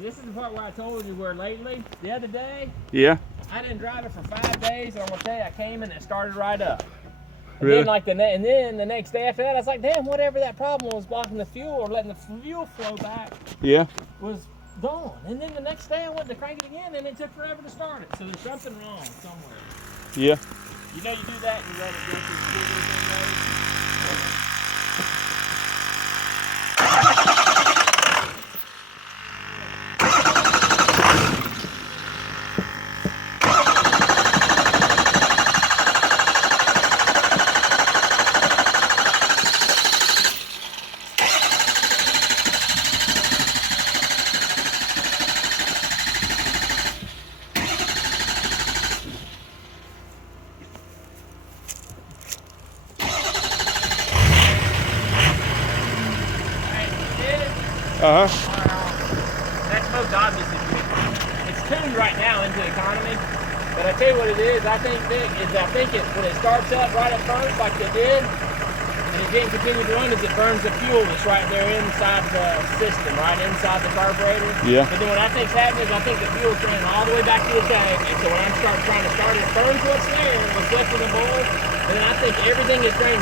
And this is the part where I told you where lately, the other day, Yeah. I didn't drive it for 5 days, and I'm gonna tell you, I came and it started right up. And Really? then like and then the next day after that, I was like, damn, whatever that problem was blocking the fuel or letting the fuel flow back Yeah. was gone. And then the next day I went to crank it again, and it took forever to start it. So there's something wrong somewhere. Yeah. You know, you do that and you run it just as good as it goes. Uh-huh. That smoke's obviously it's tuned right now into economy, but I tell you what it is. I think Vic, is I think it when it starts up right at first like it did, and it didn't continue to run, is it burns the fuel that's right there inside the system, right inside the carburetor. Yeah. But then what I think's happening is I think the fuel's ran all the way back to the tank, and so when I'm trying to start it, burns what's there, what's left in the bowl, and then I think everything is drained